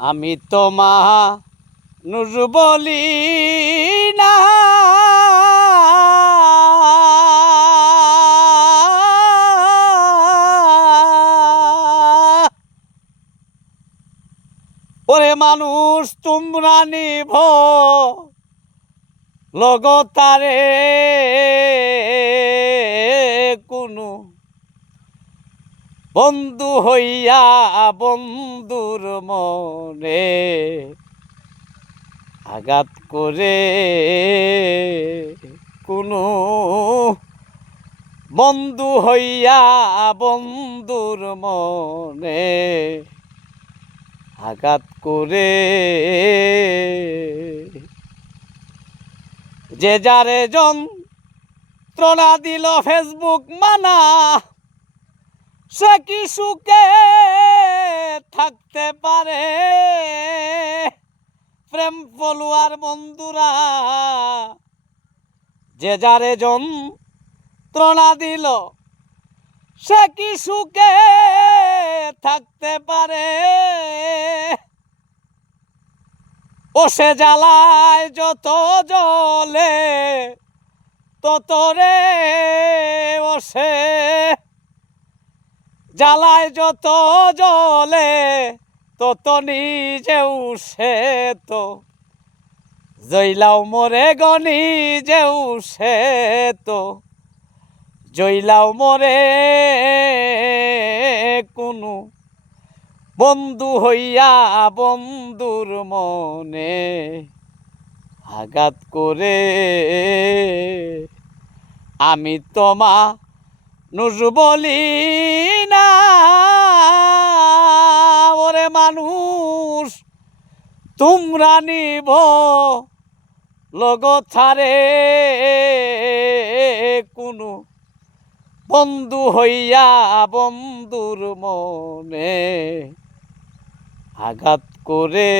আমি তো মানুষ বলি না, ওরে মানুষ তোমরা নিভ লগতারে কোনো বন্ধু হইয়া বন্ধুর মনে আঘাত করে, কোনো বন্ধু হইয়া বন্ধুর মনে আঘাত করে, যে যারে যন্ত্রণা দিল ফেসবুক মানা, সে কি সুখে থাকতে পারে? প্রেম ফলোয়ার বন্ধুরা, যে যারে যন্ত্রণা দিল সে কি সুখে থাকতে পারে? ও সে জ্বালায় যত জ্বলে তত রে, ও সে জ্বালায় যত জ্বলে তত নিজেও সে তো জইলাও মরে গনি, যেও সে তো জইলাও মরে, কোনো বন্ধু হইয়া বন্ধুর মনে আঘাত করে। আমি তো মানুষ বলি না, ওরে মানুষ তোমরা নিভ লগতারে কোনো বন্ধু হইয়া বন্ধুর মনে আঘাত করে।